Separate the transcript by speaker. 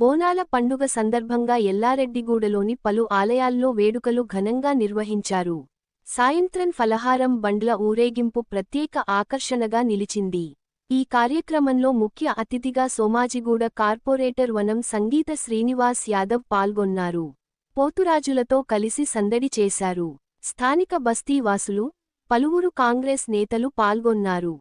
Speaker 1: బోనాల పండుగ సందర్భంగా ఎల్లారెడ్డిగూడలోని పలు ఆలయాల్లో వేడుకలు ఘనంగా నిర్వహించారు. సాయంత్రం ఫలహారం బండ్ల ఊరేగింపు ప్రత్యేక ఆకర్షణగా నిలిచింది. ఈ కార్యక్రమంలో ముఖ్య అతిథిగా సోమాజిగూడ కార్పొరేటర్ వనం సంగీత శ్రీనివాస్ యాదవ్ పాల్గొన్నారు. పోతురాజులతో కలిసి సందడి చేశారు. స్థానిక బస్తీ వాసులు పలువురు కాంగ్రెస్ నేతలు పాల్గొన్నారు.